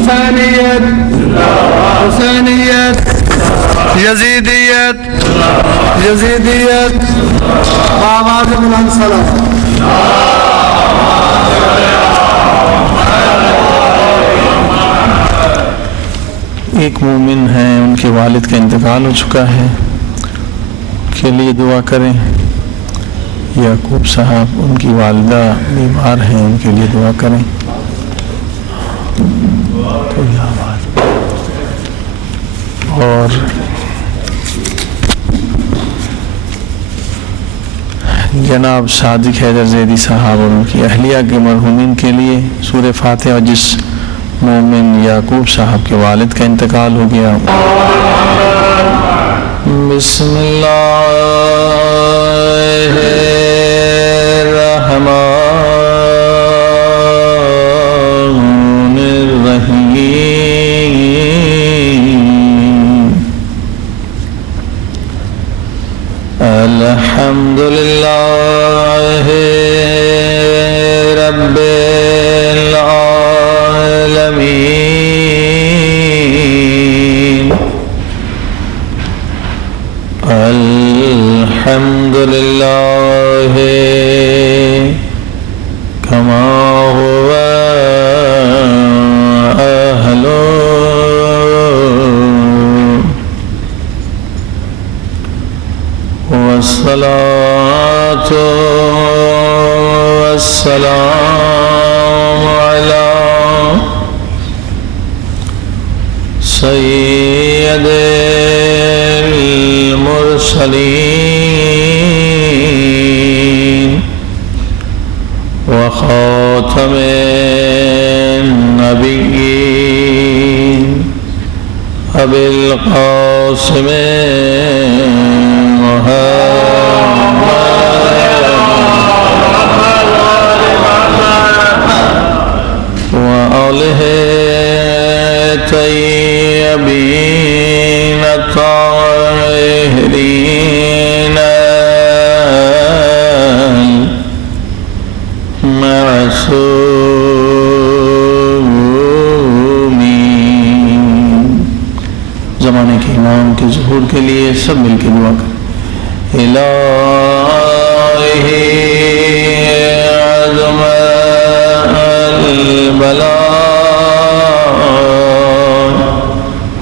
حسینیت حسینیت یزیدیت یزیدیت آواز بلند سلام. ایک مومن ہیں، ان کے والد کا انتقال ہو چکا ہے، کے لیے دعا کریں. یعقوب صاحب، ان کی والدہ بیمار ہیں، ان کے لیے دعا کریں. اور جناب صادق حیدر زیدی صاحب اور ان کی اہلیہ کے مرحومین کے لیے سورہ فاتحہ. جس مومن یعقوب صاحب کے والد کا انتقال ہو گیا. بسم اللہ الرحمن الرحیم. الحمد للہ رب العالمین. الحمد للہ کما هو اہل والصلاة والسلام علی سید المرسلین وخاتم النبیین ابی القاسم وآلہ طیبین الطاہرین المعصومین. زمانے کے امام کے ظہور کے لیے سب مل کے دعا کریں. الہی عظم البلاء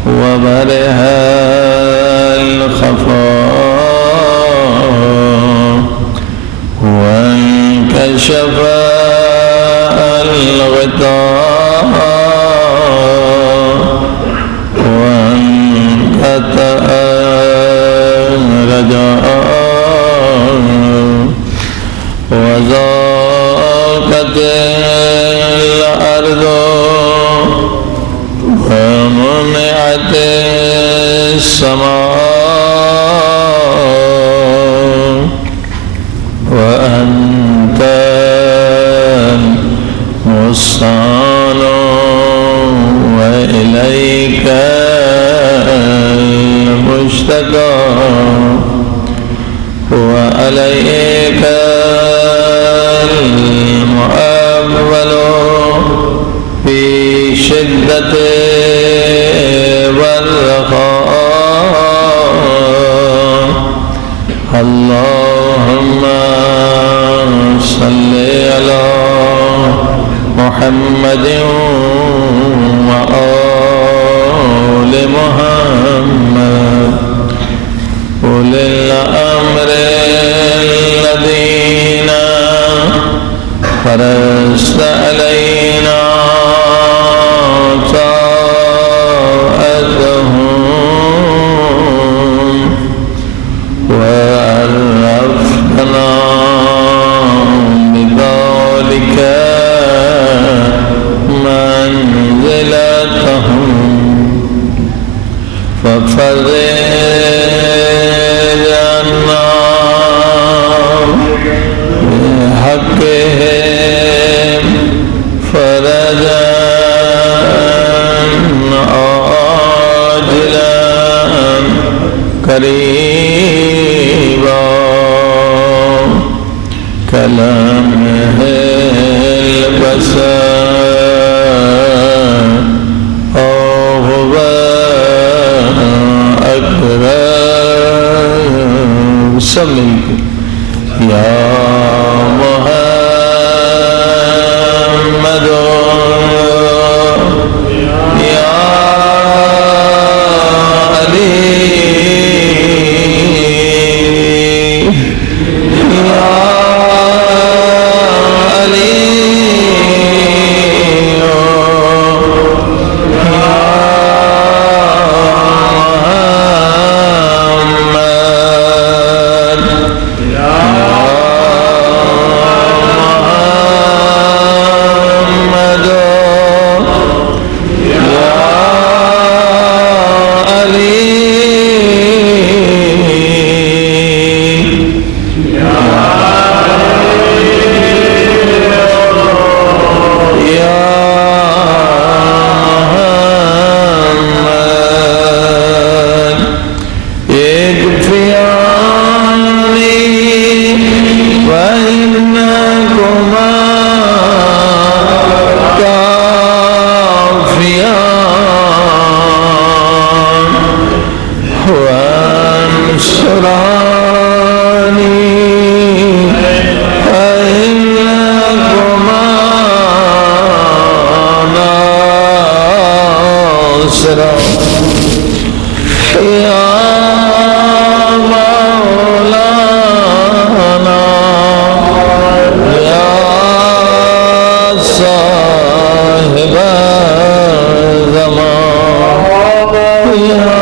وبرہ الخفاء وانکشف الغطاء وانقطع الرجاء وضاقت الأرض ومنعت السماء وأنت المستعان وإليك المشتكى وعليك المؤول في شدة والرخاء. اللهم صل على محمد وآل محمد أولي الأمر الذين فرضت علينا طاعتهم وعرفتنا بذلك منزلتهم ففرج عنا بحقهم فرجا عاجلا قريبا كلمح البصر ناصرا یا مولانا یا صاحب زمان یا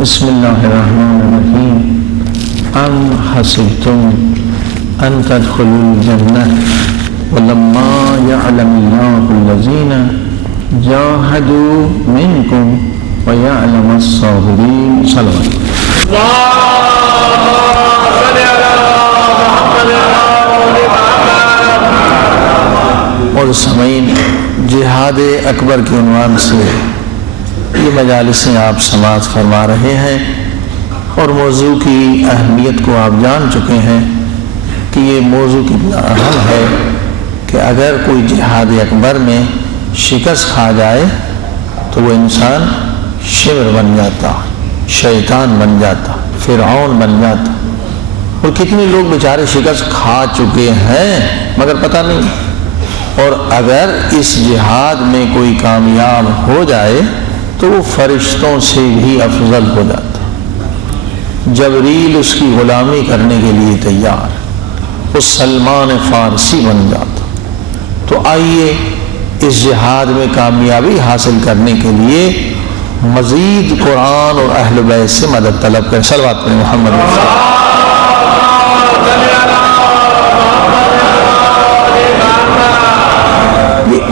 بسم الله الرحمن الرحيم أم حسبتم أن تدخلوا الجنة ولما يعلم الله الذين جاهدوا منكم ويعلم الصابرين صلوات اور سامعین جہاد اکبر کے عنوان سے یہ مجالسیں آپ سماعت فرما رہے ہیں اور موضوع کی اہمیت کو آپ جان چکے ہیں کہ یہ موضوع کتنا اہم ہے کہ اگر کوئی جہاد اکبر میں شکست کھا جائے تو وہ انسان شمر بن جاتا، شیطان بن جاتا، فرعون بن جاتا. اور کتنے لوگ بیچارے شکست کھا چکے ہیں مگر پتہ نہیں. اور اگر اس جہاد میں کوئی کامیاب ہو جائے تو وہ فرشتوں سے بھی افضل ہو جاتا. جبریل اس کی غلامی کرنے کے لیے تیار، وہ سلمان فارسی بن جاتا. تو آئیے اس جہاد میں کامیابی حاصل کرنے کے لیے مزید قرآن اور اہل بیت سے مدد طلب کریں. صلوات پر محمد.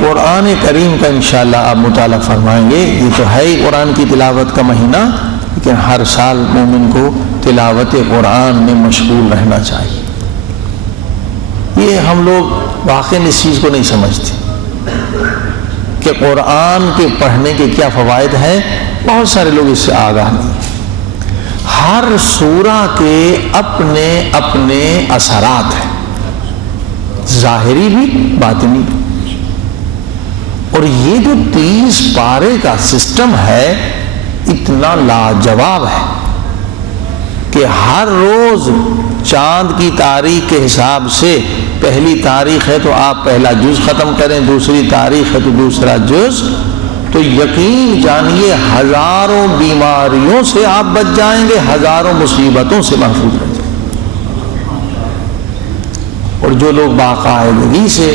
قرآن کریم کا انشاءاللہ آپ مطالعہ فرمائیں گے. یہ تو ہے ہی قرآن کی تلاوت کا مہینہ، لیکن ہر سال مومن کو تلاوت قرآن میں مشغول رہنا چاہیے. یہ ہم لوگ واقعی اس چیز کو نہیں سمجھتے کہ قرآن کے پڑھنے کے کیا فوائد ہیں. بہت سارے لوگ اس سے آگاہ نہیں. ہر سورہ کے اپنے اپنے اثرات ہیں، ظاہری بھی باطنی بھی. اور یہ جو 30 پارے کا سسٹم ہے اتنا لاجواب ہے کہ ہر روز چاند کی تاریخ کے حساب سے پہلی تاریخ ہے تو آپ پہلا جز ختم کریں، دوسری تاریخ ہے تو دوسرا جز. تو یقین جانیے ہزاروں بیماریوں سے آپ بچ جائیں گے، ہزاروں مصیبتوں سے محفوظ رہ جائیں گے. اور جو لوگ باقاعدگی سے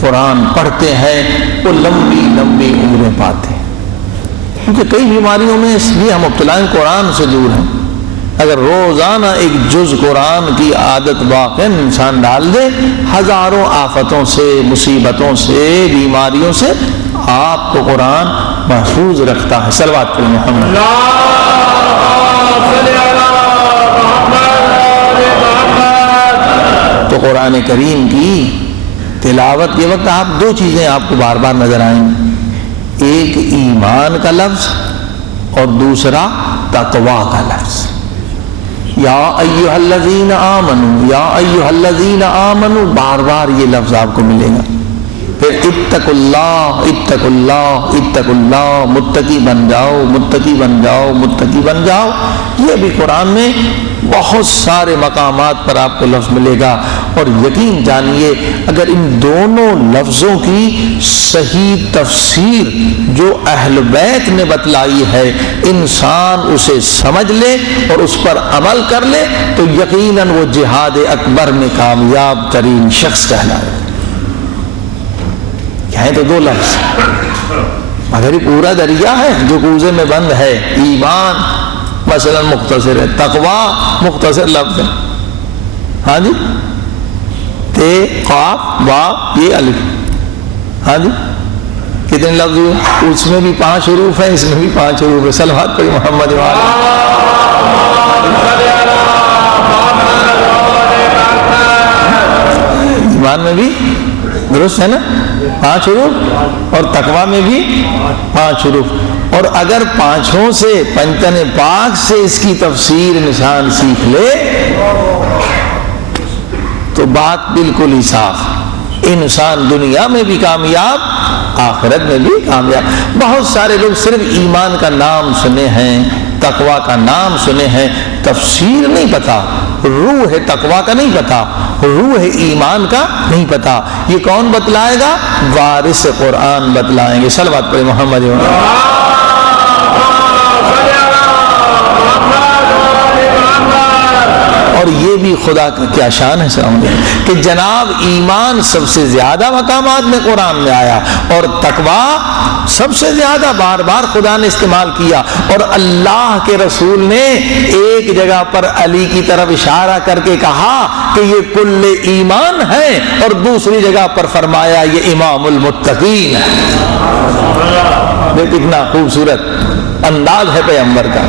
قرآن پڑھتے ہیں وہ لمبی لمبی عمریں پاتے ہیں. کیونکہ کئی بیماریوں میں اس لیے ہم مبتلا ہیں، قرآن سے دور ہیں. اگر روزانہ ایک جز قرآن کی عادت واقع انسان ڈال دے، ہزاروں آفتوں سے، مصیبتوں سے، بیماریوں سے آپ کو قرآن محفوظ رکھتا ہے. صلوات پر محمد. تو قرآن کریم کی تلاوت کے وقت آپ دو چیزیں آپ کو بار بار نظر آئیں گی. ایک ایمان کا لفظ اور دوسرا تقوی کا لفظ. یا ایھا الذین آمنوا، یا ایھا الذین آمنوا، بار بار یہ لفظ آپ کو ملے گا. پھر اتقوا اللہ اتقوا اللہ اتقوا اللہ، متقی بن جاؤ متقی بن جاؤ متقی بن جاؤ. یہ بھی قرآن میں بہت سارے مقامات پر آپ کو لفظ ملے گا. اور یقین جانیے اگر ان دونوں لفظوں کی صحیح تفسیر جو اہل بیت نے بتلائی ہے انسان اسے سمجھ لے اور اس پر عمل کر لے تو یقیناً وہ جہاد اکبر میں کامیاب ترین شخص کہلائے. کہیں تو دو لفظ مگر یہ پورا دریا ہے جو کوزے میں بند ہے. ایمان مثلا مختصر ہے، تقوی مختصر لفظ ہے. ہاں جی، تے قاف واو یہ الف. ہاں جی، کتنے لفظ ہوئے؟ اس میں بھی 5 حروف ہیں، اس میں بھی 5 حروف ہے. صلوات پڑھی محمد ایمان میں بھی درست ہے نا 5 حروف اور تقوی میں بھی 5 حروف. اور اگر 5 سے پنجتن پاک سے اس کی تفسیر انسان سیکھ لے تو بات بالکل ہی صاف، انسان دنیا میں بھی کامیاب آخرت میں بھی کامیاب. بہت سارے لوگ صرف ایمان کا نام سنے ہیں، تقوی کا نام سنے ہیں، تفسیر نہیں پتا، روح تقوی کا نہیں پتا، روح ایمان کا نہیں پتا. یہ کون بتلائے گا؟ وارث قرآن بتلائیں گے. صلوات پڑھیں محمد. اور یہ بھی خدا کا کیا شان ہے سامنے کہ جناب ایمان سب سے زیادہ مقامات میں قرآن میں آیا اور تقوی سب سے زیادہ بار بار خدا نے استعمال کیا. اور اللہ کے رسول نے ایک جگہ پر علی کی طرف اشارہ کر کے کہا کہ یہ کل ایمان ہے اور دوسری جگہ پر فرمایا یہ امام المتقین ہے. کتنا خوبصورت انداز ہے پیغمبر کا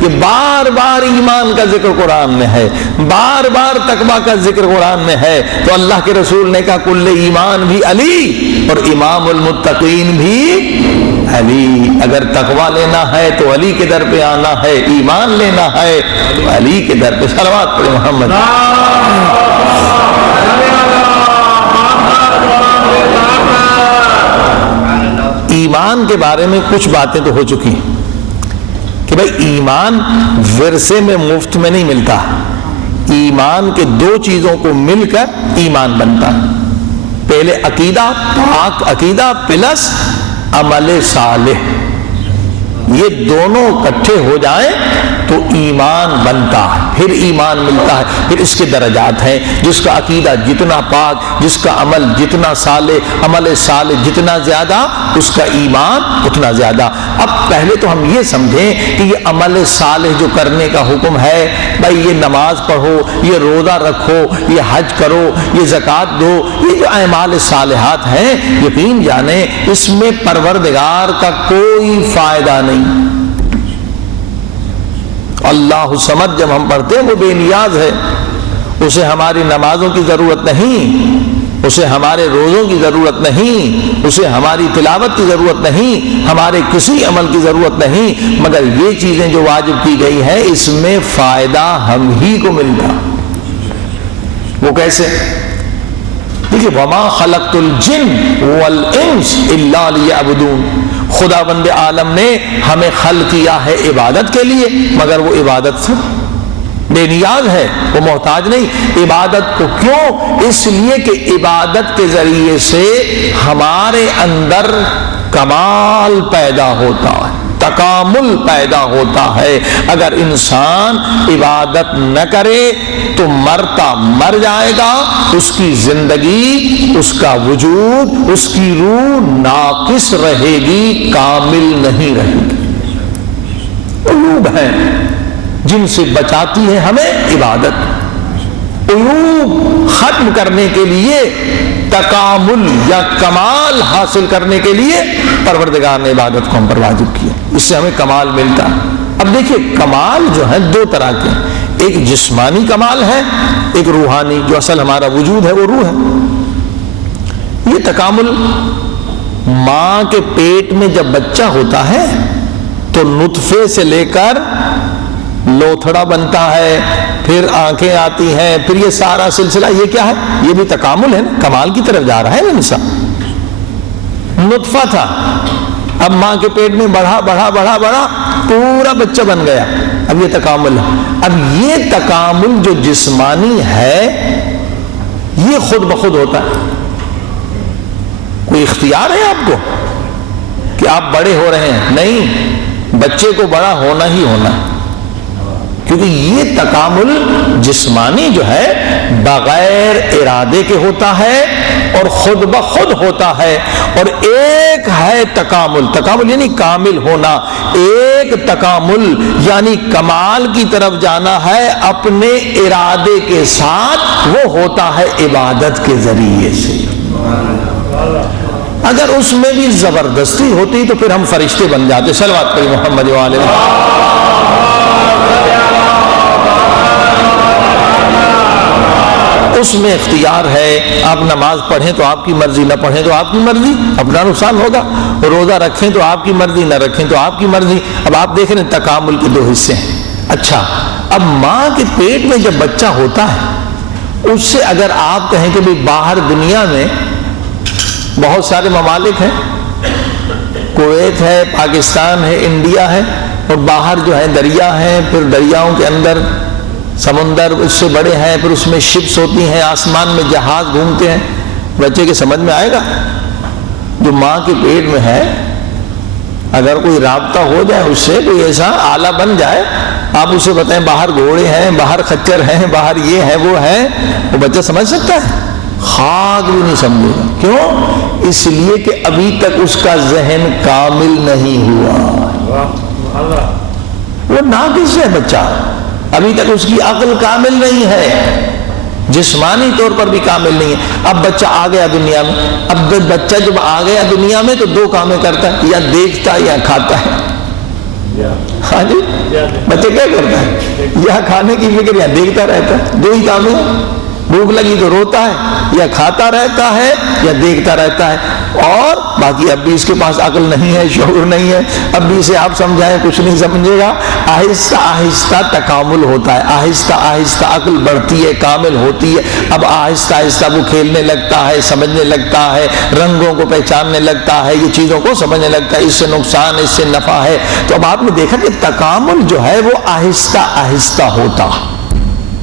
کہ بار بار ایمان کا ذکر قرآن میں ہے، بار بار تقوی کا ذکر قرآن میں ہے. تو اللہ کے رسول نے کہا کل ایمان بھی علی اور امام المتقین بھی علی. اگر تقوی لینا ہے تو علی کے در پہ آنا ہے، ایمان لینا ہے تو علی کے در پہ. صلوات پڑھیں محمد. ایمان کے بارے میں کچھ باتیں تو ہو چکی ہیں کہ بھئی ایمان ورثے میں مفت میں نہیں ملتا. ایمان کے 2 چیزوں کو مل کر ایمان بنتا. پہلے عقیدہ، پاک عقیدہ پلس عمل صالح، یہ دونوں اکٹھے ہو جائیں تو ایمان بنتا ہے، پھر ایمان ملتا ہے. پھر اس کے درجات ہیں، جس کا عقیدہ جتنا پاک، جس کا عمل جتنا صالح، عمل صالح جتنا زیادہ اس کا ایمان اتنا زیادہ. اب پہلے تو ہم یہ سمجھیں کہ یہ عمل صالح جو کرنے کا حکم ہے بھائی یہ نماز پڑھو، یہ روزہ رکھو، یہ حج کرو، یہ زکوٰۃ دو، یہ جو اعمال صالحات ہیں یقین جانیں اس میں پروردگار کا کوئی فائدہ نہیں. اللہ صمد جب ہم پڑھتے ہیں وہ بے نیاز ہے، اسے ہماری نمازوں کی ضرورت نہیں، اسے ہمارے روزوں کی ضرورت نہیں، اسے ہماری تلاوت کی ضرورت نہیں، ہمارے کسی عمل کی ضرورت نہیں، مگر یہ چیزیں جو واجب کی گئی ہیں اس میں فائدہ ہم ہی کو ملتا. وہ کیسے؟ دیکھیے وما خلقت الجن والانس الا لیعبدون. خدا بند عالم نے ہمیں خلق کیا ہے عبادت کے لیے، مگر وہ عبادت سے بے نیاز ہے، وہ محتاج نہیں. عبادت کو کیوں؟ اس لیے کہ عبادت کے ذریعے سے ہمارے اندر کمال پیدا ہوتا ہے، تکامل پیدا ہوتا ہے. اگر انسان عبادت نہ کرے تو مرتا مر جائے گا، اس کی زندگی، اس کا وجود، اس کی روح ناقص رہے گی، کامل نہیں رہے گی. عیوب ہیں جن سے بچاتی ہے ہمیں عبادت. عیوب ختم کرنے کے لیے، تکامل یا کمال حاصل کرنے کے لیے پروردگار نے عبادت کو ہم پر واجب کیا، اس سے ہمیں کمال ملتا ہے. اب دیکھیے کمال جو ہے 2 طرح کے ہیں، ایک جسمانی کمال ہے، ایک روحانی. جو اصل ہمارا وجود ہے وہ روح ہے. یہ تکامل ماں کے پیٹ میں جب بچہ ہوتا ہے تو نطفے سے لے کر لوتھڑا بنتا ہے، پھر آنکھیں آتی ہیں، پھر یہ سارا سلسلہ، یہ کیا ہے؟ یہ بھی تکامل ہے نا، کمال کی طرف جا رہا ہے نا انسان. نطفہ تھا، اب ماں کے پیٹ میں بڑھا بڑھا بڑھا بڑھا پورا بچہ بن گیا، اب یہ تکامل ہے۔ اب یہ تکامل جو جسمانی ہے یہ خود بخود ہوتا ہے، کوئی اختیار ہے آپ کو کہ آپ بڑے ہو رہے ہیں؟ نہیں، بچے کو بڑا ہونا ہی ہونا ہے، کیونکہ یہ تکامل جسمانی جو ہے بغیر ارادے کے ہوتا ہے اور خود بخود ہوتا ہے۔ اور ایک ہے تکامل، تکامل یعنی کامل ہونا، ایک تکامل یعنی کمال کی طرف جانا ہے اپنے ارادے کے ساتھ، وہ ہوتا ہے عبادت کے ذریعے سے۔ اگر اس میں بھی زبردستی ہوتی تو پھر ہم فرشتے بن جاتے۔ صلوات پڑھی محمد و آلہ اس میں اختیار ہے، آپ نماز پڑھیں تو آپ کی مرضی، نہ پڑھیں تو آپ کی مرضی، اپنا نقصان ہوگا، روزہ رکھیں تو آپ کی مرضی، نہ رکھیں تو آپ کی مرضی۔ اب آپ دیکھ رہے ہیں تکامل کے دو حصے ہیں۔ اچھا، اب ماں کے پیٹ میں جب بچہ ہوتا ہے، اس سے اگر آپ کہیں کہ بھی باہر دنیا میں بہت سارے ممالک ہیں، کویت ہے، پاکستان ہے، انڈیا ہے، اور باہر جو ہے دریا ہے، پھر دریاؤں کے اندر سمندر اس سے بڑے ہیں، پھر اس میں شپس ہوتی ہیں، آسمان میں جہاز گھومتے ہیں، بچے کے سمجھ میں آئے گا؟ جو ماں کے پیٹ میں ہے، اگر کوئی رابطہ ہو جائے اس سے، کوئی ایسا آلہ بن جائے، آپ اسے بتائیں باہر گھوڑے ہیں، باہر خچر ہیں، باہر یہ ہے وہ ہے، وہ بچہ سمجھ سکتا ہے؟ خاک بھی نہیں سمجھے گا۔ کیوں؟ اس لیے کہ ابھی تک اس کا ذہن کامل نہیں ہوا، وہ ناقص ہے بچہ، ابھی تک اس کی عقل کامل نہیں ہے، جسمانی طور پر بھی کامل نہیں ہے۔ اب بچہ آ گیا دنیا میں، اب بچہ جب آ گیا دنیا میں تو دو کامیں کرتا ہے، یا دیکھتا ہے یا کھاتا ہے۔ ہاں جی، بچہ کیا کرتا ہے؟ یا کھانے کی فکر یا دیکھتا رہتا ہے، دو ہی کام ہیں۔ بھوک لگی تو روتا ہے، یا کھاتا رہتا ہے یا دیکھتا رہتا ہے، اور باقی اب بھی اس کے پاس عقل نہیں ہے، شعور نہیں ہے، اب بھی اسے آپ سمجھائیں کچھ نہیں سمجھے گا۔ آہستہ آہستہ تکامل ہوتا ہے، آہستہ آہستہ عقل بڑھتی ہے، کامل ہوتی ہے، اب آہستہ آہستہ وہ کھیلنے لگتا ہے، سمجھنے لگتا ہے، رنگوں کو پہچاننے لگتا ہے، یہ چیزوں کو سمجھنے لگتا ہے، اس سے نقصان اس سے نفع ہے۔ تو اب آپ نے دیکھا کہ تکامل جو ہے وہ آہستہ آہستہ ہوتا،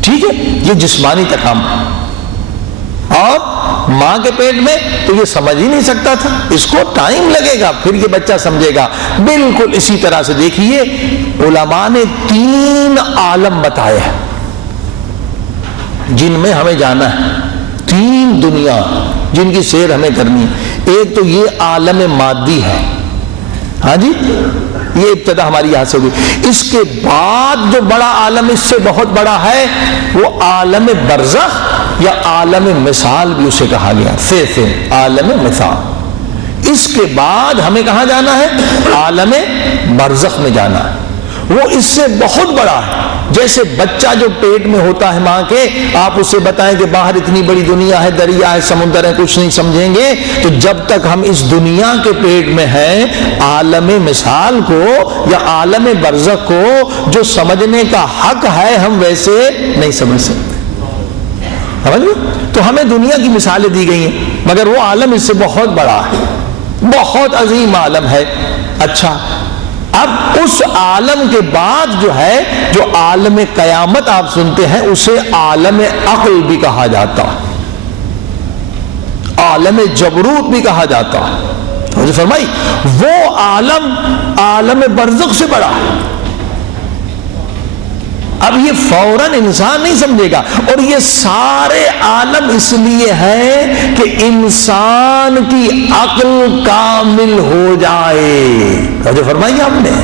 ٹھیک ہے، یہ جسمانی تکامل۔ اور ماں کے پیٹ میں تو یہ سمجھ ہی نہیں سکتا تھا، اس کو ٹائم لگے گا، پھر یہ بچہ سمجھے گا۔ بالکل اسی طرح سے دیکھیے، علماء نے 3 عالم بتائے ہیں جن میں ہمیں جانا ہے، 3 دنیا جن کی سیر ہمیں کرنی ہے۔ ایک تو یہ عالم مادی ہے، ہاں جی، یہ ابتدا ہماری یہاں سے ہوئی۔ اس کے بعد جو بڑا عالم اس سے بہت بڑا ہے وہ عالم برزخ یا عالم مثال بھی اسے کہا گیا، سے عالم مثال۔ اس کے بعد ہمیں کہاں جانا ہے؟ عالم برزخ میں جانا ہے، وہ اس سے بہت بڑا ہے۔ جیسے بچہ جو پیٹ میں ہوتا ہے ماں کے، آپ اسے بتائیں کہ باہر اتنی بڑی دنیا ہے، دریا ہے، سمندر ہے، کچھ نہیں سمجھیں گے۔ تو جب تک ہم اس دنیا کے پیٹ میں ہیں، عالم مثال کو یا عالم برزخ کو جو سمجھنے کا حق ہے، ہم ویسے نہیں سمجھ سکتے، سمجھ گئے؟ تو ہمیں دنیا کی مثالیں دی گئی ہیں، مگر وہ عالم اس سے بہت بڑا ہے، بہت عظیم عالم ہے۔ اچھا، اب اس عالم کے بعد جو ہے، جو عالم قیامت آپ سنتے ہیں، اسے عالم عقل بھی کہا جاتا ہے، عالم جبروت بھی کہا جاتا ہے۔ حضرت فرمائی وہ عالم عالم برزخ سے بڑا ہے۔ اب یہ فوراً انسان نہیں سمجھے گا، اور یہ سارے عالم اس لیے ہے کہ انسان کی عقل کامل ہو جائے۔ جو فرمائی آپ نے،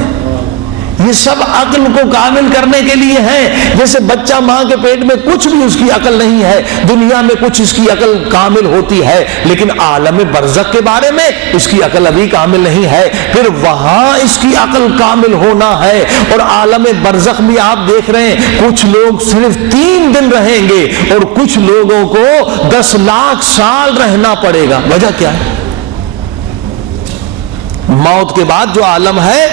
یہ سب عقل کو کامل کرنے کے لیے ہے۔ جیسے بچہ ماں کے پیٹ میں کچھ بھی اس کی عقل نہیں ہے، دنیا میں کچھ اس کی عقل کامل ہوتی ہے، لیکن عالم برزخ کے بارے میں اس کی عقل ابھی کامل نہیں ہے، پھر وہاں اس کی عقل کامل ہونا ہے۔ اور عالم برزخ بھی آپ دیکھ رہے ہیں، کچھ لوگ صرف 3 دن رہیں گے اور کچھ لوگوں کو 10 لاکھ سال رہنا پڑے گا۔ وجہ کیا ہے؟ موت کے بعد جو عالم ہے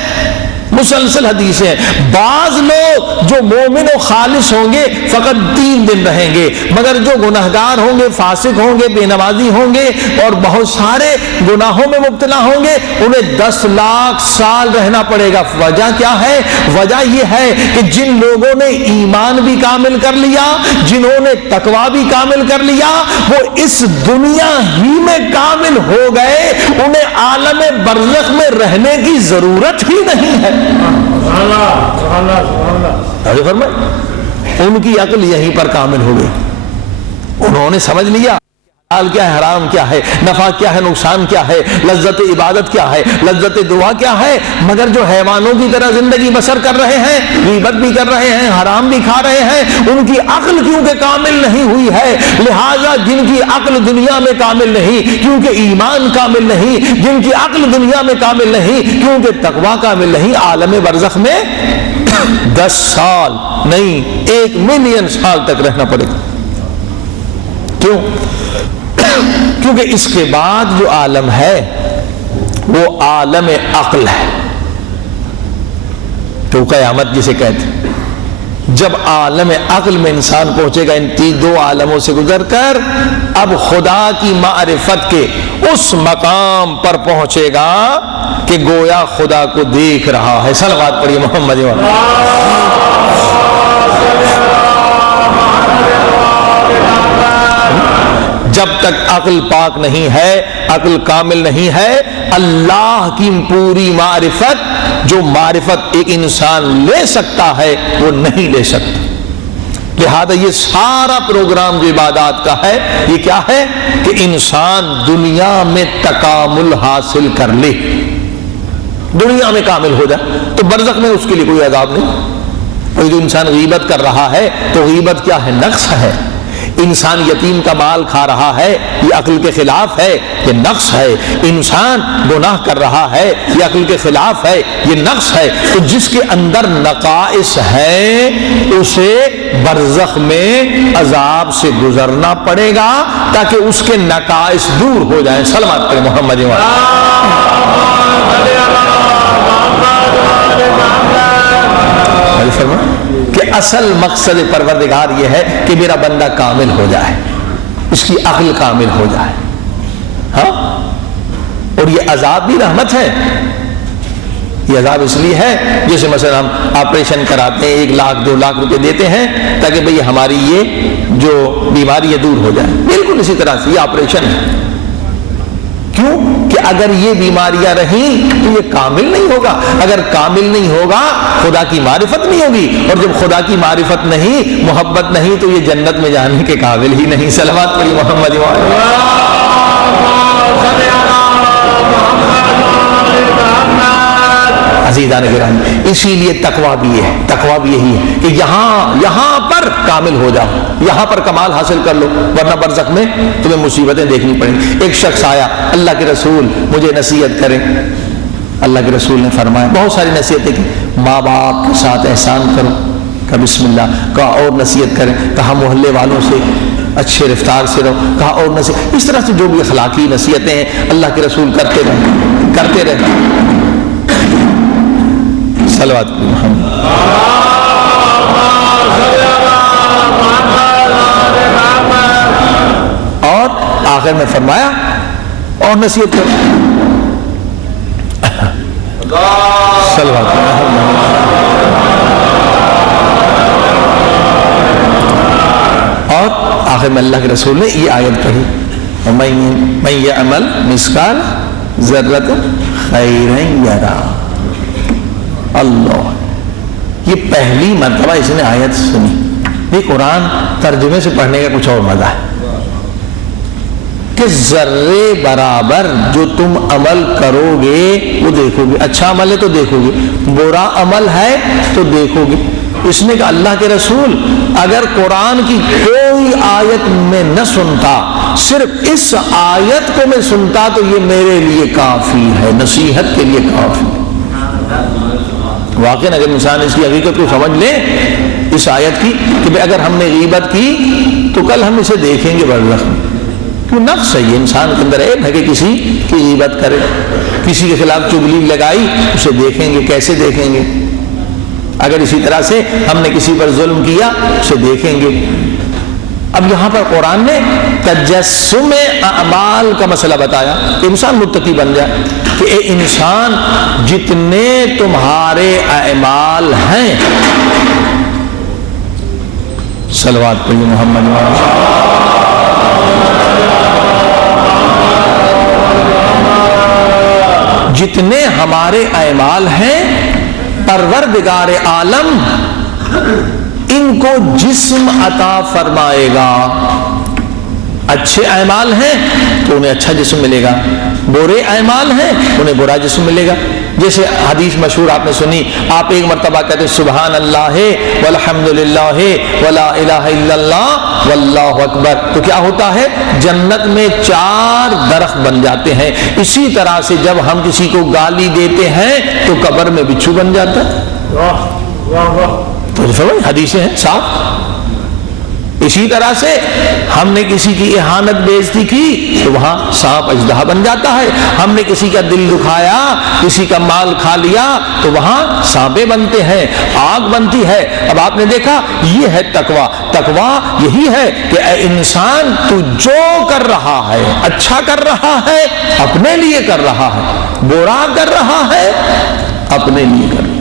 مسلسل حدیثیں ہیں. بعض لوگ جو مومن و خالص ہوں گے فقط 3 دن رہیں گے، مگر جو گناہگار ہوں گے، فاسق ہوں گے، بے نمازی ہوں گے اور بہت سارے گناہوں میں مبتلا ہوں گے، انہیں 10 لاکھ سال رہنا پڑے گا. وجہ کیا ہے؟ وجہ یہ ہے کہ جن لوگوں نے ایمان بھی کامل کر لیا، جنہوں نے تقویٰ بھی کامل کر لیا، وہ اس دنیا ہی میں کامل ہو گئے، انہیں عالم برزخ میں رہنے کی ضرورت ہی نہیں ہے. ان کی عقل یہیں پر کامل ہو گئی. انہوں نے سمجھ لیا حلال کیا ہے، حرام کیا ہے، نفع کیا ہے، نقصان کیا ہے، لذت عبادت کیا ہے، لذت دعا کیا ہے. مگر جو حیوانوں کی طرح زندگی بسر کر رہے ہیں، غیبت بھی کر رہے ہیں، حرام بھی کھا رہے ہیں، ان کی عقل کیونکہ کامل نہیں ہوئی ہے، لہذا جن کی عقل دنیا میں کامل نہیں کیونکہ ایمان کامل نہیں، جن کی عقل دنیا میں کامل نہیں کیونکہ تقویٰ کامل نہیں، عالم برزخ میں 10 سال نہیں 1 ملین سال تک رہنا پڑے گا. کیوں؟ کیونکہ اس کے بعد جو عالم ہے وہ عالم عقل ہے. تو قیامت جسے کہتے ہیں، جب عالم عقل میں انسان پہنچے گا، ان 2 عالموں سے گزر کر اب خدا کی معرفت کے اس مقام پر پہنچے گا کہ گویا خدا کو دیکھ رہا ہے. صلوات پڑھیے محمد. جب تک عقل پاک نہیں ہے، عقل کامل نہیں ہے، اللہ کی پوری معرفت جو معرفت ایک انسان لے سکتا ہے وہ نہیں لے سکتا. لہذا یہ سارا پروگرام جو عبادات کا ہے یہ کیا ہے کہ انسان دنیا میں تکامل حاصل کر لے، دنیا میں کامل ہو جائے تو برزخ میں اس کے لیے کوئی عذاب نہیں. اور جو انسان غیبت کر رہا ہے تو غیبت کیا ہے؟ نقص ہے. انسان یتیم کا مال کھا رہا ہے یہ عقل کے خلاف ہے، یہ نقص ہے. انسان گناہ کر رہا ہے یہ عقل کے خلاف ہے، یہ نقص ہے. تو جس کے اندر نقائص ہے اسے برزخ میں عذاب سے گزرنا پڑے گا تاکہ اس کے نقائص دور ہو جائیں. صلوات پر محمد کہ اصل مقصد پروردگار یہ ہے کہ میرا بندہ کامل ہو جائے، اس کی عقل کامل ہو جائے. ہاں، اور یہ عذاب بھی رحمت ہے. یہ عذاب اس لیے ہے جیسے مثلا ہم آپریشن کراتے ہیں 1 لاکھ 2 لاکھ روپے دیتے ہیں تاکہ بھئی ہماری یہ جو بیماری ہے دور ہو جائے. بالکل اسی طرح سے یہ آپریشن ہے. کیوں کہ اگر یہ بیماریاں رہیں تو یہ کامل نہیں ہوگا. اگر کامل نہیں ہوگا خدا کی معرفت نہیں ہوگی، اور جب خدا کی معرفت نہیں، محبت نہیں، تو یہ جنت میں جانے کے قابل ہی نہیں. صلوات پڑھی محمد. عزیزان گرامی، اسی لیے تقویٰ بھی ہے، تقویٰ بھی یہی ہے کہ یہاں پر کامل ہو جاؤ، یہاں پر کمال حاصل کر لو، ورنہ برزخ میں تمہیں مصیبتیں دیکھنی پڑیں گی. ایک شخص آیا، اللہ کے رسول مجھے نصیحت کریں. اللہ کے رسول نے فرمایا، بہت ساری نصیحتیں کی. ماں باپ کے ساتھ احسان کرو، کہا بسم اللہ. کہا اور نصیحت کریں. کہا محلے والوں سے اچھے رفتار سے رہو. کہا اور نصیحت. اس طرح سے جو بھی اخلاقی نصیحتیں ہیں اللہ کے رسول کرتے رہے. صلوات محمد. اور آخر میں فرمایا اور نصیحت کرو. صلوات محمد. اور آخر میں اللہ کے رسول نے یہ آیت پڑھی، من یعمل مثقال ذرۃ خیرا یرا. اللہ، یہ پہلی مرتبہ اس نے آیت سنی. یہ قرآن ترجمے سے پڑھنے کا کچھ اور مزہ ہے کہ ذرے برابر جو تم عمل کرو گے وہ دیکھو گے. اچھا عمل ہے تو دیکھو گے، برا عمل ہے تو دیکھو گے. اس نے کہا اللہ کے رسول اگر قرآن کی کوئی آیت میں نہ سنتا، صرف اس آیت کو میں سنتا تو یہ میرے لیے کافی ہے، نصیحت کے لیے کافی ہے. واقعی اگر انسان اس کی حقیقت کو سمجھ لے اس آیت کی کہ اگر ہم نے غیبت کی تو کل ہم اسے دیکھیں گے برزخ میں. کیوں؟ نقص ہے یہ، انسان کے اندر عیب ہے کہ کسی کی غیبت کرے. کسی کے خلاف چغلی لگائی، اسے دیکھیں گے، کیسے دیکھیں گے؟ اگر اسی طرح سے ہم نے کسی پر ظلم کیا اسے دیکھیں گے۔ اب یہاں پر قرآن نے تجسم اعمال کا مسئلہ بتایا کہ انسان متقی بن جائے، کہ اے انسان جتنے تمہارے اعمال ہیں، صلوات پڑھیے محمد جتنے ہمارے اعمال ہیں، پروردگار عالم ان کو جسم عطا فرمائے گا۔ اچھے اعمال ہیں تو انہیں اچھا جسم ملے گا، برے اعمال ہیں انہیں برا جسم ملے گا۔ جیسے حدیث مشہور آپ نے سنی، آپ ایک مرتبہ کہتے سبحان اللہ والحمد للہ ولا الہ الا اللہ واللہ اکبر، تو کیا ہوتا ہے؟ جنت میں 4 درخت بن جاتے ہیں۔ اسی طرح سے جب ہم کسی کو گالی دیتے ہیں تو قبر میں بچھو بن جاتا ہے۔ تو سمجھ، حدیثیں ہیں صاف۔ اسی طرح سے ہم نے کسی کی اہانت بےعزتی کی تو وہاں سانپ اژدہا بن جاتا ہے۔ ہم نے کسی کا دل دکھایا، کسی کا مال کھا لیا تو وہاں سانپے بنتے ہیں، آگ بنتی ہے۔ اب آپ نے دیکھا یہ ہے تقویٰ۔ تقویٰ یہی ہے کہ اے انسان تو جو کر رہا ہے، اچھا کر رہا ہے اپنے لیے کر رہا ہے، برا کر رہا ہے اپنے لیے کر رہا ہے۔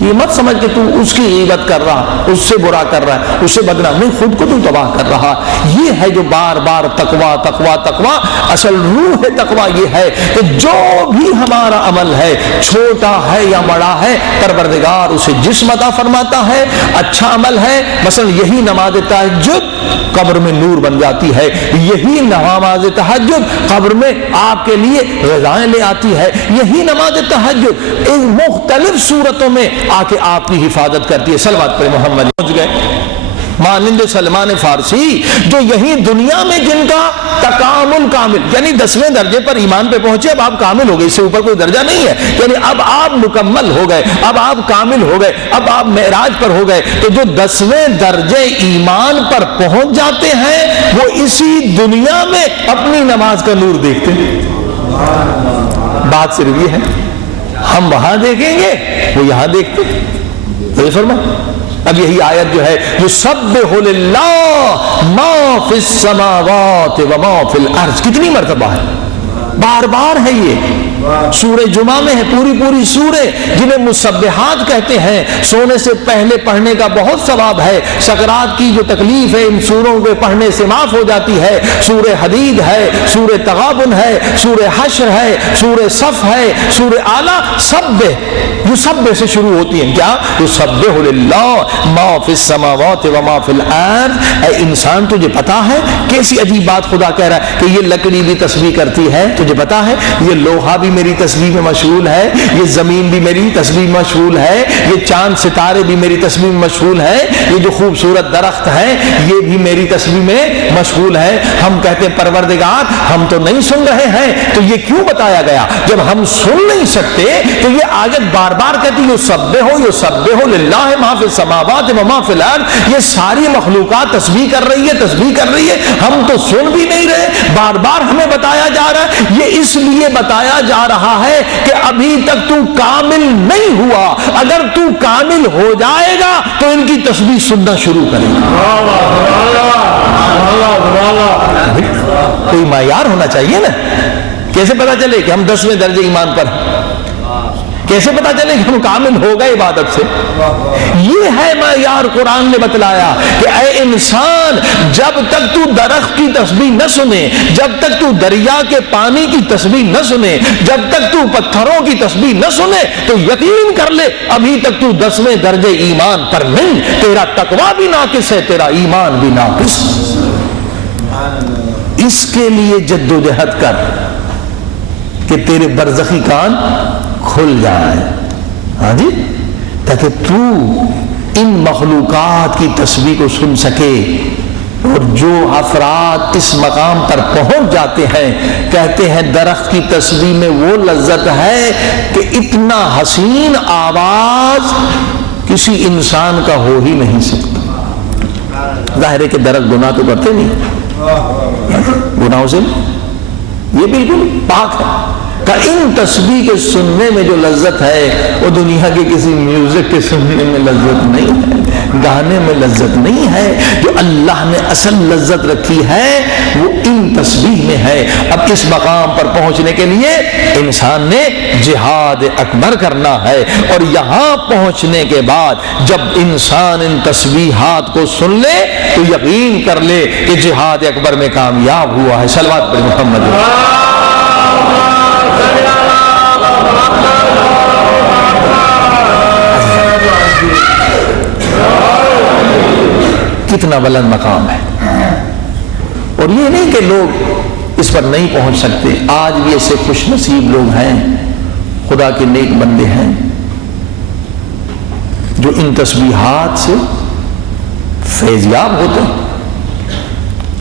یہ مت سمجھ کہ تو اس کی غیبت کر رہا، اس سے برا کر رہا ہے، اس سے بدنام نہیں، خود کو تو تباہ کر رہا۔ یہ ہے جو بار بار تقویٰ تقویٰ تقویٰ، اصل روح ہے تقویٰ یہ ہے کہ جو بھی ہمارا عمل ہے، چھوٹا ہے یا بڑا ہے، پروردگار اسے جسم عطا فرماتا ہے۔ اچھا عمل ہے، مثلا یہی نماز تہجد قبر میں نور بن جاتی ہے، یہی نماز تہجد قبر میں آپ کے لیے غذائیں لے آتی ہے، یہی نماز تہجد ان مختلف صورتوں میں آ کے آپ کی حفاظت کرتی ہے۔ صلوات پر محمد پہنچ گئے مانند سلمان فارسی، جو یہی دنیا میں جن کا تکامل کامل، یعنی 10ویں درجے پر ایمان پہ پہنچے، اب آپ کامل ہو گئے، اس سے اوپر کوئی درجہ نہیں ہے، یعنی اب آپ مکمل ہو گئے، اب آپ کامل ہو گئے، اب آپ معراج پر ہو گئے۔ تو جو 10ویں درجے ایمان پر پہنچ جاتے ہیں وہ اسی دنیا میں اپنی نماز کا نور دیکھتے ہیں۔ بات صرف یہ ہے ہم وہاں دیکھیں گے، وہ یہاں دیکھتے ہیں۔ تو فرما اب یہی آیت جو ہے یسبح للہ ما فی السماوات و ما فی الارض، کتنی مرتبہ ہے؟ بار بار ہے یہ، سورہ جمعہ میں ہے، پوری سورہ جنہیں مسبحات کہتے ہیں، سونے سے پہلے پڑھنے کا بہت ثواب ہے، سکرات کی جو تکلیف ہے ان سوروں کے پڑھنے سے معاف ہو جاتی ہے۔ سورہ حدید ہے، سورہ تغابن ہے، سورہ حشر ہے، سورہ صف ہے، سورہ اعلیٰ، سبح یسبح سے شروع ہوتی ہیں۔ کیا؟ یسبح للہ ما فی السماوات و ما فی الارض۔ اے انسان تجھے پتا ہے کیسی عجیب بات خدا کہہ رہا ہے کہ یہ لکڑی بھی تسبیح کرتی ہے، تجھے پتا ہے یہ لوہا بھی میری تسبیح میں مشغول ہے، یہ زمین بھی میری تسبیح میں مشغول ہے، یہ چاند ستارے بھی میری تسبیح میں مشغول ہے، یہ جو خوبصورت درخت ہیں یہ بھی میری تسبیح میں مشغول ہے۔ ہم کہتے ہیں پروردگار ہم تو نہیں سن رہے ہیں، تو یہ کیوں بتایا گیا؟ جب ہم سن نہیں سکتے تو یہ آیت بار بار کہتی ہے یسبح للہ ما فی السماوات و ما فی الارض، یہ ساری مخلوقات تسبیح کر رہی ہے، ہم تو سن بھی نہیں رہے، بار بار ہمیں بتایا جا رہا ہے۔ یہ اس لیے بتایا جا رہا ہے کہ ابھی تک تو کامل نہیں ہوا، اگر تو کامل ہو جائے گا تو ان کی تسبیح سننا شروع کرے گا۔ کوئی معیار ہونا چاہیے نا، کیسے پتا چلے کہ ہم 10ویں درجے ایمان پر ہیں؟ کیسے پتا چلے کہ ہم کامل ہو گئے عبادت سے؟ یہ ہے معیار قرآن نے بتلایا کہ اے انسان جب تک تو درخت کی تسبیح نہ سنے، جب تک تو دریا کے پانی کی تسبیح نہ سنے، جب تک تو پتھروں کی تسبیح نہ سنے تو یقین کر لے ابھی تک تو 10ویں درجے ایمان پر نہیں، تیرا تقویٰ بھی ناقص ہے، تیرا ایمان بھی ناقص۔ اس کے لیے جد و جہد کر کہ تیرے برزخی کان کھل جائے، ہاں جی، تاکہ تو ان مخلوقات کی تسبیح کو سن سکے۔ اور جو افراد اس مقام پر پہنچ جاتے ہیں کہتے ہیں درخت کی تسبیح میں وہ لذت ہے کہ اتنا حسین آواز کسی انسان کا ہو ہی نہیں سکتا۔ ظاہر ہے کہ درخت گناہ تو کرتے نہیں، گناہوں سے یہ بالکل پاک ہے، ان تسبیح کے سننے میں جو لذت ہے وہ دنیا کے کسی میوزک کے سننے میں لذت نہیں ہے، گانے میں لذت نہیں ہے. جو اللہ نے اصل لذت رکھی ہے وہ ان تسبیح میں ہے. اب اس مقام پر پہنچنے کے لیے انسان نے جہاد اکبر کرنا ہے، اور یہاں پہنچنے کے بعد جب انسان ان تسبیحات کو سن لے تو یقین کر لے کہ جہاد اکبر میں کامیاب ہوا ہے. صلوات پر محمد. کتنا بلند مقام ہے. اور یہ نہیں کہ لوگ اس پر نہیں پہنچ سکتے، آج بھی ایسے خوش نصیب لوگ ہیں، خدا کے نیک بندے ہیں جو ان تسبیحات سے فیضیاب ہوتے ہیں.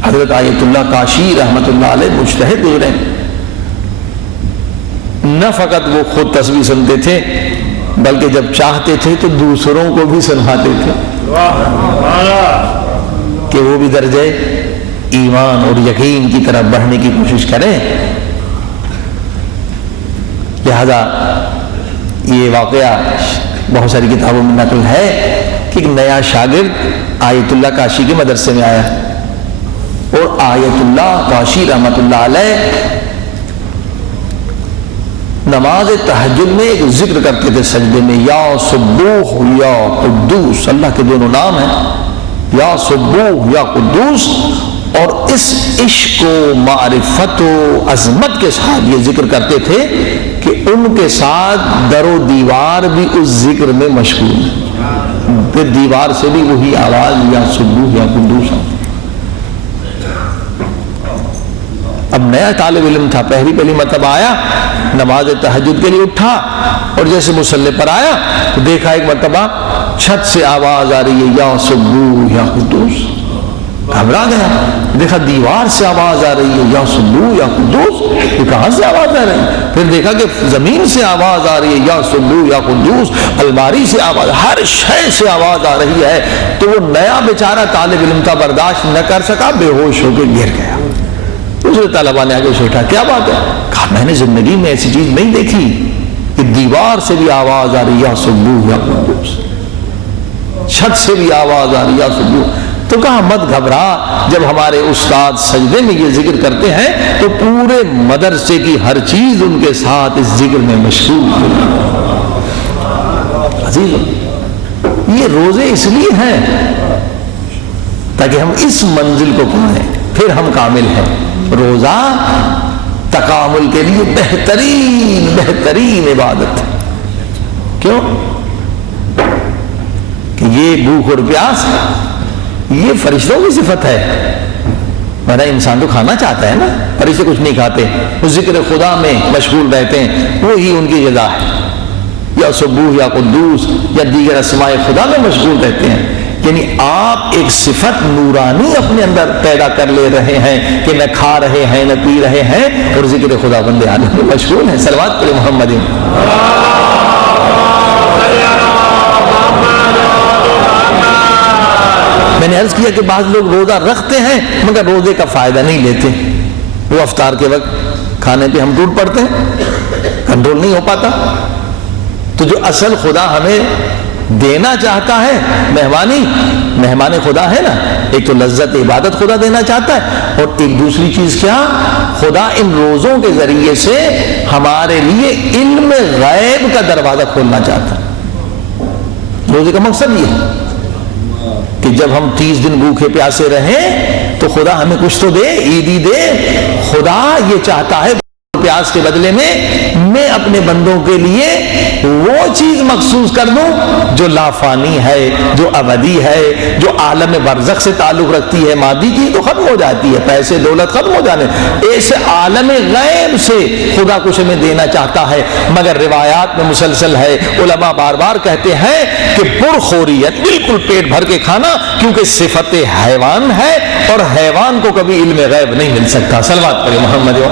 حضرت آیت اللہ کاشی رحمت اللہ علیہ مجتہد گزرے، نہ فقط وہ خود تسبیح سنتے تھے بلکہ جب چاہتے تھے تو دوسروں کو بھی سناتے تھے کہ وہ بھی درجے ایمان اور یقین کی طرف بڑھنے کی کوشش کریں. لہذا یہ واقعہ بہت ساری کتابوں میں نقل ہے کہ ایک نیا شاگرد آیت اللہ کاشی کے مدرسے میں آیا، اور آیت اللہ کاشی رحمت اللہ علیہ نماز تہجد میں ایک ذکر کرتے تھے سجدے میں، یا سبوح یا قدوس. اللہ کے دونوں نام ہیں، یا سبوح یا قدوس. اور اس عشق و معرفت و عظمت کے ساتھ یہ ذکر کرتے تھے کہ ان کے ساتھ در و دیوار بھی اس ذکر میں مشغول ہے، پھر دیوار سے بھی وہی آواز یا سبوح یا قدوس. اب نیا طالب علم تھا، پہلی مرتبہ آیا، نماز تہجد کے لیے اٹھا، اور جیسے مصلی پر آیا تو دیکھا ایک مرتبہ چھت سے آواز آ رہی ہے یا سبوح یا قدوس. گھبرا گیا، دیکھا دیوار سے آواز آ رہی ہے یا سبوح یا قدوس، یہ کہاں سے آواز آ رہی ہے؟ پھر دیکھا کہ زمین سے آواز آ رہی ہے یا سبوح یا قدوس، الماری سے آواز، ہر شے سے آواز آ رہی ہے. تو وہ نیا بیچارہ طالب علم تھا، برداشت نہ کر سکا، بے ہوش ہو کے گر گیا. دوسرے طلبا نے آگے پوچھا کیا بات ہے؟ کہا میں نے زندگی میں ایسی چیز نہیں دیکھی کہ دیوار سے بھی آواز آ رہی یا سبوح یا قدوس، چھت سے بھی آواز آ رہی یا سبوح. تو کہا مت گھبرا، جب ہمارے استاد سجدے میں یہ ذکر کرتے ہیں تو پورے مدرسے کی ہر چیز ان کے ساتھ اس ذکر میں مشغول ہے. عزیزو، یہ روزے اس لیے ہیں تاکہ ہم اس منزل کو پائیں، پھر ہم کامل ہیں. روزہ تکامل کے لیے بہترین عبادت ہے. کیوں؟ کہ یہ بھوک اور پیاس یہ فرشتوں کی صفت ہے، ورنہ انسان تو کھانا چاہتا ہے نا، فرشتے کچھ نہیں کھاتے، وہ ذکر خدا میں مشغول رہتے ہیں، وہی ان کی غذا ہے. یا سبوح یا قدوس یا دیگر اسماء خدا میں مشغول رہتے ہیں. یعنی آپ ایک صفت نورانی اپنے اندر پیدا کر لے رہے ہیں کہ نہ کھا رہے ہیں نہ پی رہے ہیں اور ذکر خدا بندے آنے میں مشغول ہیں. صلوات پر محمد. میں نے عرض کیا کہ بعض لوگ روزہ رکھتے ہیں مگر روزے کا فائدہ نہیں لیتے. وہ افطار کے وقت کھانے پہ ہم ٹوٹ پڑتے ہیں، کنٹرول نہیں ہو پاتا. تو جو اصل خدا ہمیں دینا چاہتا ہے مہمان خدا ہے نا، ایک تو لذت عبادت خدا دینا چاہتا ہے، اور ایک دوسری چیز کیا، خدا ان روزوں کے ذریعے سے ہمارے لیے علم غیب کا دروازہ کھولنا چاہتا ہے. روزے کا مقصد یہ ہے کہ جب ہم 30 دن بھوکے پیاسے رہیں تو خدا ہمیں کچھ تو دے، عیدی دے. خدا یہ چاہتا ہے پیاس کے بدلے میں اپنے بندوں کے لیے وہ چیز مخصوص کر دوں جو لافانی ہے، جو ابدی ہے، جو عالم برزخ سے تعلق رکھتی ہے. مادی چیز تو ختم ہو جاتی ہے، پیسے دولت ختم ہو جانے، ایسے عالم غیب سے خدا کچھ ہمیں دینا چاہتا ہے. مگر روایات میں مسلسل ہے، علماء بار بار کہتے ہیں کہ پرخوریت، بالکل پیٹ بھر کے کھانا، کیونکہ صفت حیوان ہے اور حیوان کو کبھی علم غیب نہیں مل سکتا. صلوات پر محمد.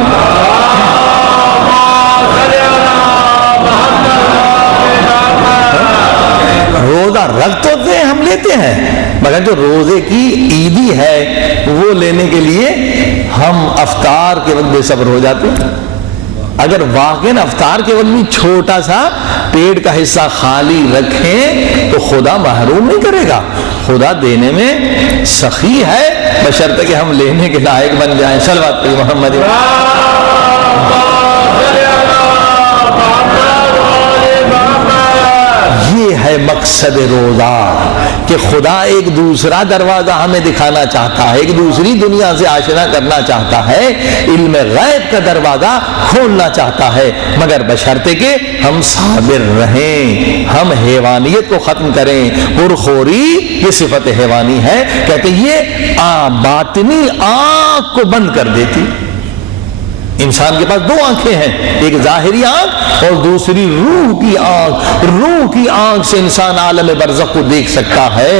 روزہ رکھ تو دیں، ہم لیتے ہیں، مگر جو روزے کی عیدی ہے وہ لینے کے لیے ہم افطار کے وقت بے صبر ہو جاتے ہیں. اگر واقعاً افطار کے وقت بھی چھوٹا سا پیٹ کا حصہ خالی رکھیں تو خدا محروم نہیں کرے گا. خدا دینے میں سخی ہے بشرطے کہ ہم لینے کے لائق بن جائیں. صلوات پہ محمد. یہ ہے مقصد روزہ کہ خدا ایک دوسرا دروازہ ہمیں دکھانا چاہتا ہے, ایک دوسری دنیا سے آشنا کرنا چاہتا ہے, علم غیب کا دروازہ کھولنا چاہتا ہے, مگر بشرطے کہ ہم صابر رہیں, ہم حیوانیت کو ختم کریں. پرخوری یہ صفت حیوانی ہے. کہتے یہ باطنی آنکھ کو بند کر دیتی. انسان کے پاس دو آنکھیں ہیں, ایک ظاہری آنکھ اور دوسری روح کی آنکھ. روح کی آنکھ سے انسان عالم برزخ کو دیکھ سکتا ہے.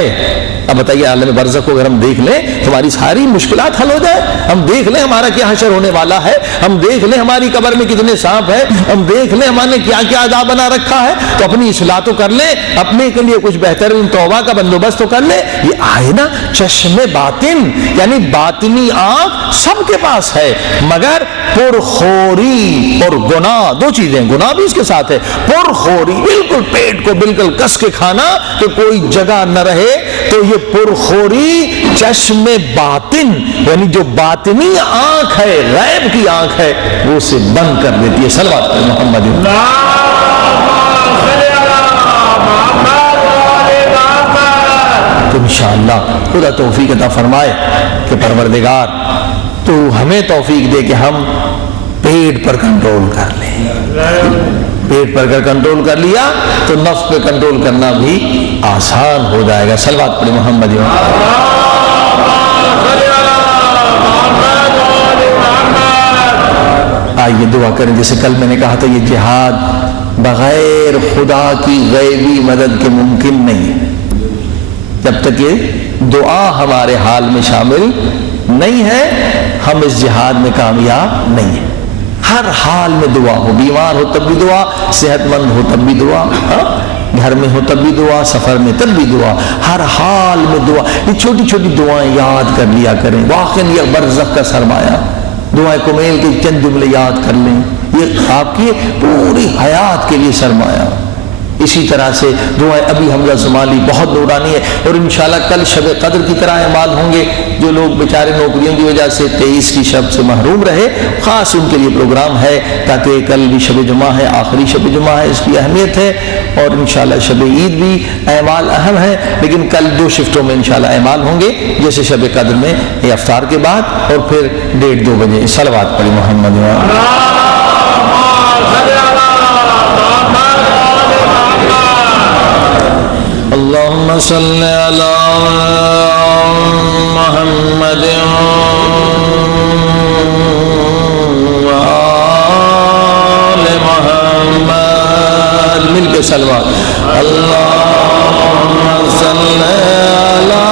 اب بتائیے عالم برزخ کو اگر ہم دیکھ لیں تو ہماری ساری مشکلات حل ہو جائے. ہم دیکھ لیں ہمارا کیا حشر ہونے والا ہے, ہم دیکھ لیں ہماری قبر میں کتنے سانپ ہیں, ہم دیکھ لیں ہمارے کیا کیا عذاب بنا رکھا ہے, تو اپنی اصلاح تو کر لیں, اپنے کے لیے کچھ بہترین توبہ کا بندوبست تو کر لیں. یہ آئے نا چشم باطن, یعنی باطنی آنکھ سب کے پاس ہے, مگر پرخوری اور گناہ دو چیزیں, گناہ بھی اس کے ساتھ ہے. پرخوری بالکل پیٹ کو بالکل کس کے کھانا کہ کوئی جگہ نہ رہے, تو یہ پرخوری چشم باطن یعنی جو باطنی آنکھ ہے, غیب کی آنکھ ہے, وہ اسے بند کر دیتی ہے. صلوات پہ محمد. تو انشاءاللہ خدا توفیق عطا فرمائے کہ پروردگار تو ہمیں توفیق دے کہ ہم پیٹ پر کنٹرول کر لیں. پیٹ پر کنٹرول کر لیا تو نفس پہ کنٹرول کرنا بھی آسان ہو جائے گا. صلوات پڑھ محمد. آئیے دعا کریں. جیسے کل میں نے کہا تھا یہ جہاد بغیر خدا کی غیبی مدد کے ممکن نہیں ہے. جب تک یہ دعا ہمارے حال میں شامل نہیں ہے ہم اس جہاد میں کامیاب نہیں ہیں. ہر حال میں دعا ہو, بیمار ہو تب بھی دعا, صحت مند ہو تب بھی دعا, گھر میں ہو تب بھی دعا, سفر میں تب بھی دعا, ہر حال میں دعا. یہ چھوٹی چھوٹی دعائیں یاد کر لیا کریں. واقعاً یہ برزخ کا سرمایہ. دعائیں کمیل کے چند جملے یاد کر لیں, یہ آپ کی پوری حیات کے لیے سرمایہ. اسی طرح سے دعائیں ابھی حمزہ زمالی بہت نورانی ہے, اور انشاءاللہ کل شب قدر کی طرح اعمال ہوں گے. جو لوگ بیچارے نوکریوں کی وجہ سے 23 کی شب سے محروم رہے, خاص ان کے لیے پروگرام ہے, تاکہ کل بھی شب جمعہ ہے, آخری شب جمعہ ہے, اس کی اہمیت ہے. اور انشاءاللہ شب عید بھی اعمال اہم ہے, لیکن کل 2 شفٹوں میں انشاءاللہ اعمال ہوں گے, جیسے شب قدر میں یہ افطار کے بعد اور پھر 1:30-2 بجے. صلوات پڑھی محمد. اللهم صل على محمد وآل محمد. مل کے صلوات. اللهم صل على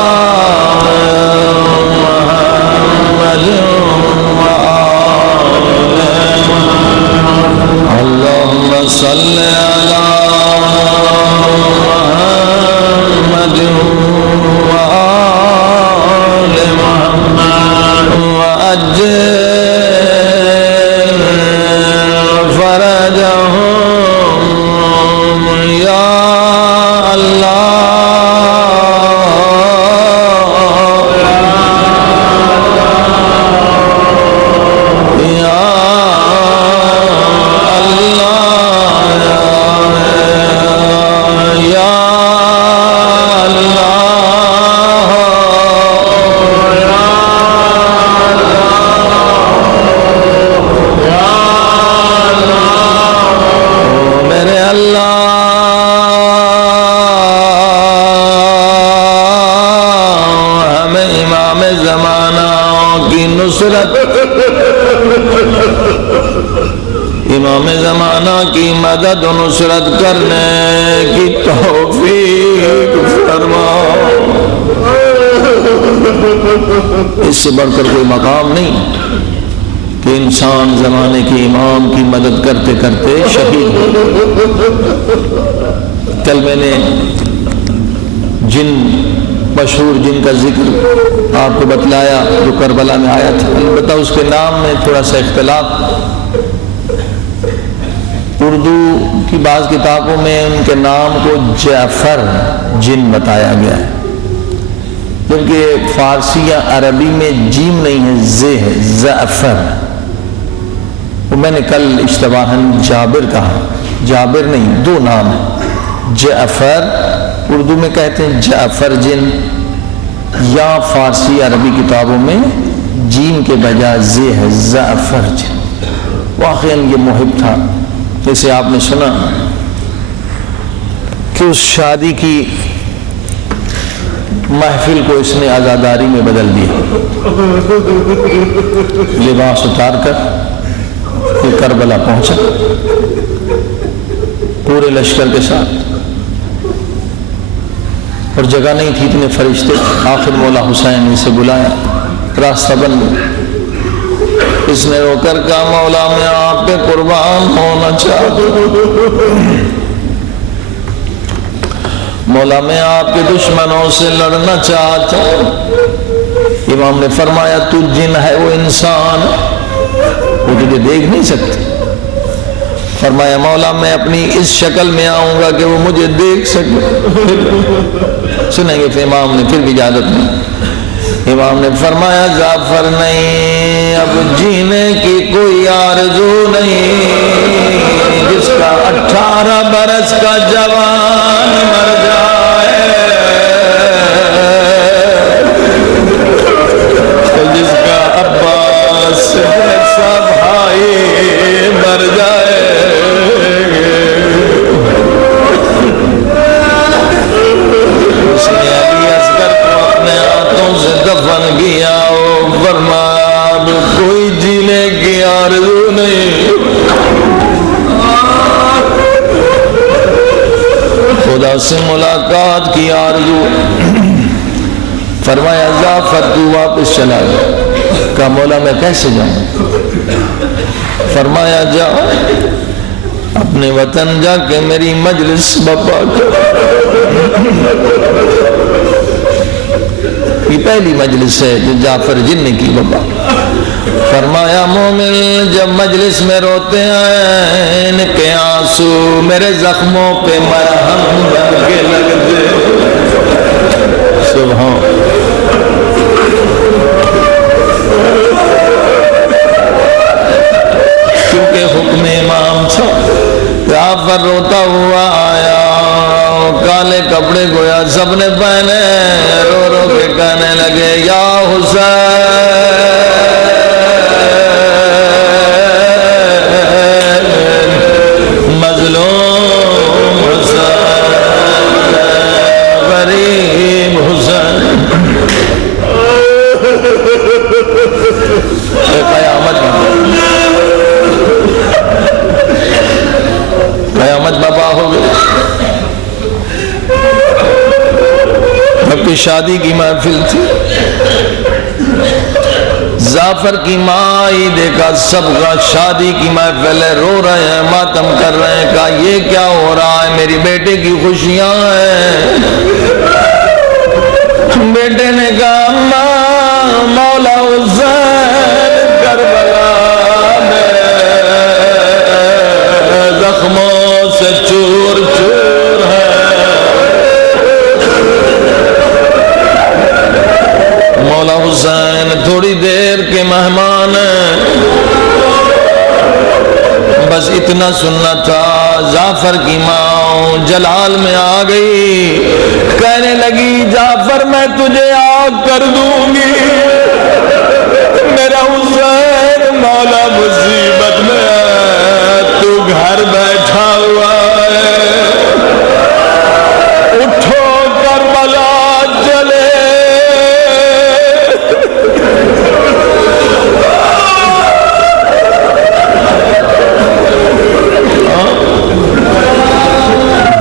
محمد وآل محمد. اللهم صل على امام زمانہ کی مدد و نصرت کرنے کی توفیق فرما. اس سے بڑھ کر کوئی مقام نہیں کہ انسان زمانے کے امام کی مدد کرتے کرتے شہید ہو. کل میں نے جن مشہور جن کا ذکر آپ کو بتلایا جو کربلا میں آیا تھا, البتہ اس کے نام میں تھوڑا سا اختلاف. اردو کی بعض کتابوں میں ان کے نام کو جعفر جن بتایا گیا ہے، جبکہ فارسی یا عربی میں جیم نہیں ہے، زے ہے، زعفر. وہ میں نے کل اشتباہاً جابر کہا، جابر نہیں، دو نام ہیں. جعفر اردو میں کہتے ہیں جعفر جن، یا فارسی عربی کتابوں میں جیم کے بجائے زے ہے، زعفر جن. واقعاً یہ محب تھا. جیسے آپ نے سنا کہ اس شادی کی محفل کو اس نے عزاداری میں بدل دیا. لباس اتار کر یہ کربلا پہنچا پورے لشکر کے ساتھ، اور جگہ نہیں تھی، اتنے فرشتے. آخر مولا حسین نے اسے بلایا، راستہ بند. اس نے رو کر کہا مولا میں آپ پہ قربان ہونا چاہتا ہوں، مولا میں آپ کے دشمنوں سے لڑنا چاہتا ہوں. امام نے فرمایا تو جن ہے وہ انسان، وہ تجھے دیکھ نہیں سکتے. فرمایا مولا میں اپنی اس شکل میں آؤں گا کہ وہ مجھے دیکھ سکے. سنیں گے پھر امام نے پھر بھی اجازت نہیں. امام نے فرمایا جعفر نہیں، اب جینے کی کوئی آرزو نہیں. جس کا 18 برس کا جوان مر جائے، جس کا عباس جیسا بھائی مر جائے، اس نے علی اصغر کو اپنے ہاتھوں سے دفن کیا. فرمایا اب کوئی جینے کی آرزو نہیں، خدا سے ملاقات کی آرزو. فرمایا جعفر تو واپس چلا گیا. کہا مولا میں کیسے جاؤں؟ فرمایا جا اپنے وطن جا کے میری مجلس بپا کر. یہ پہلی مجلس ہے جو جعفر جن نے کی بپا. فرمایا مومن جب مجلس میں روتے ہیں ان کے آنسو میرے زخموں پہ مرہم بن کے لگتے. سبحان کیونکہ حکم امام تھا. جعفر روتا ہوا آیا، کالے کپڑے گویا سب نے پہنے، رو رو کے کہنے لگے یا حسین مظلوم حسین غریب حسین. قیامت بابا ہو گئی. کی شادی کی محفل تھی. جعفر کی ماں ہی دیکھا سب کا شادی کی محفل ہے، رو رہے ہیں، ماتم کر رہے ہیں. کہا یہ کیا ہو رہا ہے؟ میری بیٹے کی خوشیاں ہیں. بیٹے نے کہا ماں مولا حسین کربلا میں زخموں سے چور چور ہے. مولا حسین تھوڑی دیر کے مہمان ہیں، بس اتنا سننا تھا. جعفر کی ماں جلال میں آ گئی، کہنے لگی جعفر میں تجھے آگ کر دوں گی. میرا حسین مولا مصیبت میں ہے، تو گھر بیٹھا ہوا ہے، اٹھو کربلا چلے.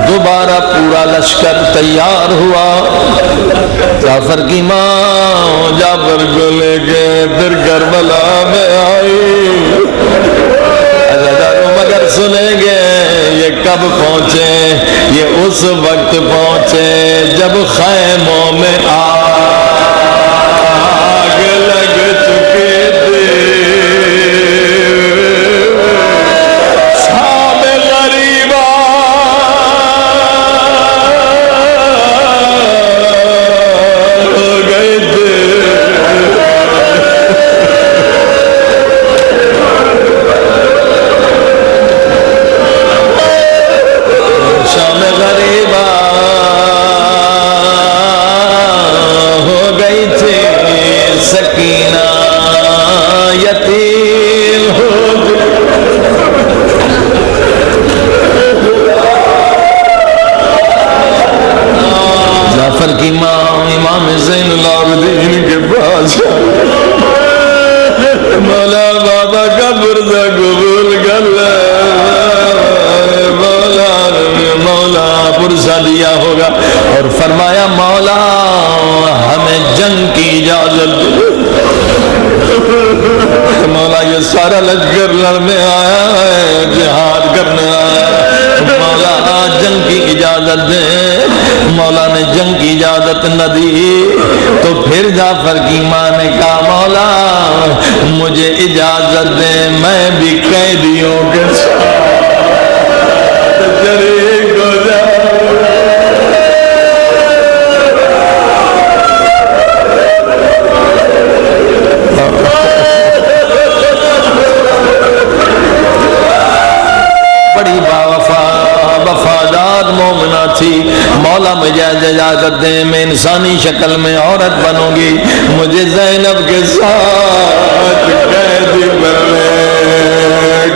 دوبارہ پورا لشکر تیار ہوا. جعفر کی ماں جعفر کو لے کے پھر کربلا میں آئی. مگر سنیں گے یہ کب پہنچے؟ یہ اس وقت پہنچے جب خیموں میں آگ لگ چکے تھے. شام سکینہ یتیم ہو جعفر کی ماں امام زین العابدین کے پاس مولا بابا کا پرزہ قبول کر لے، مولا پرزہ دیا ہوگا اور فرمایا مولا ہمیں جنگ کی اجازت دے۔ مولا یہ سارا لشکر لڑنے آیا ہے، جہاد کرنے آیا ہے، مولا جنگ کی اجازت دے۔ مولا نے جنگ کی اجازت نہ دی تو پھر جعفر کی ماں نے کہا مولا مجھے اجازت دے میں بھی قیدیوں کے ساتھ شریک ہو جاؤں۔ بڑی وفادار مومنہ تھی۔ مولا مجھے اجازت دے میں انسانی شکل میں عورت بنوں گی، مجھے زینب کے ساتھ قیدی بننے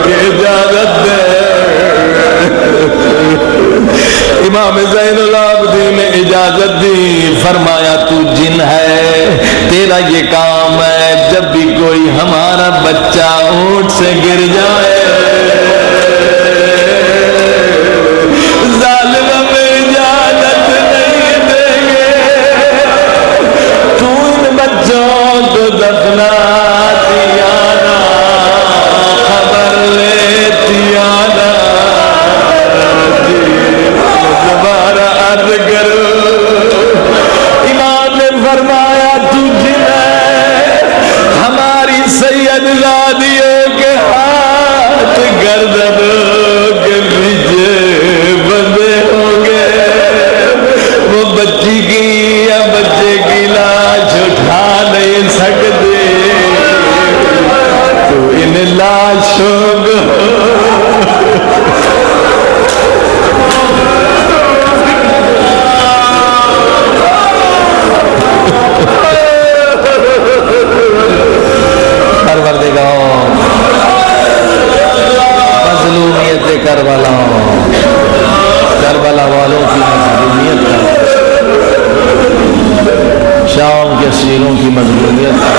کی اجازت دے۔ امام زین العابدین نے اجازت دی، فرمایا تو جن ہے، تیرا یہ کام ہے جب بھی کوئی ہمارا بچہ اونٹ سے گر جائے کربلا والوں کی مظلومیت کا، شام کے اسیروں کی مظلومیت کا،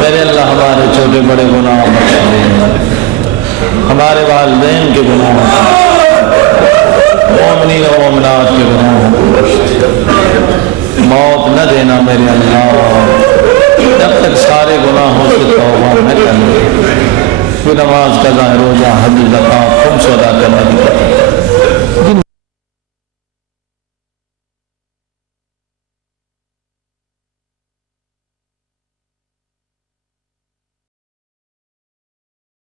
میرے اللہ ہمارے چھوٹے بڑے گناہ بخش دے، ہمارے والدین کے گناہ مومنین و مومنات کے گناہ بخش دے، موت نہ دینا میرے اللہ جب تک سارے گناہوں سے توبہ نہ کریں، پھر نماز قضا روزہ حج زکات خمس ادا کرنے کی